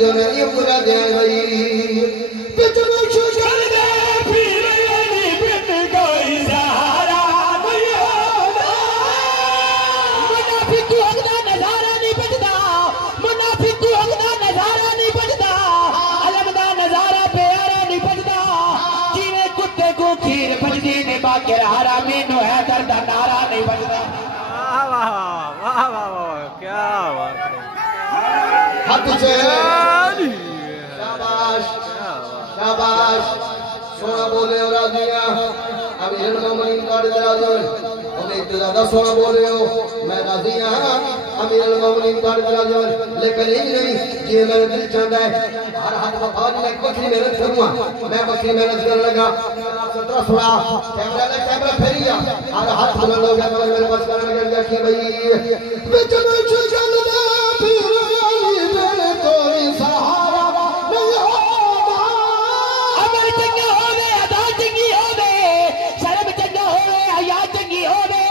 जो मैं ये पूरा दे भाई बिच में शुगर दे फिर यानी बिन कोई सहारा नहीं होता मुनाफिक तू अगदा नजारा नहीं बचदा मुनाफिक तू अगदा नजारा नहीं बचदा अलमदा नजारा प्यारा नहीं बचदा जिवें कुत्ते को खीर बचदी ने बाकर हरामी नो है दर्द नारा नहीं बचदा वाह वाह वाह वाह क्या बात है हाथ से शाबाश शाबाश सोना बोले और राजिया अमीरुल मोमिनीन का दराज़ो और इतना ज्यादा सोना बोले हो मैं राजी हां अमीरुल मोमिनीन का दराज़ो लेकिन ये नहीं ये मेरा दिल चाहता है हर हाथ वफा मैं बखरी मेहनत करूंगा मैं बखरी मेहनत करने लगा सत्रह सोना कैमरा फेरिया हर हाथ बुलंद हो गया मेरे पास करने लगा कि भाई बिच में चल दे फिर कोई सहारा नहीं होगा अमर चंगा होवे अदा चंगी होवे शर्म चंगा होवे हया चंगी होवे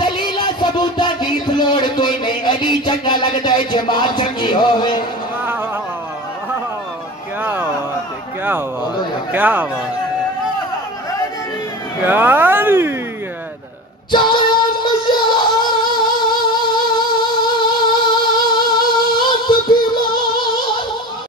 दलीला सबूता दी लोड़ कोई नहीं अली चंगा लगदा है जमात चंगी होवे क्या बात है क्या बात है क्या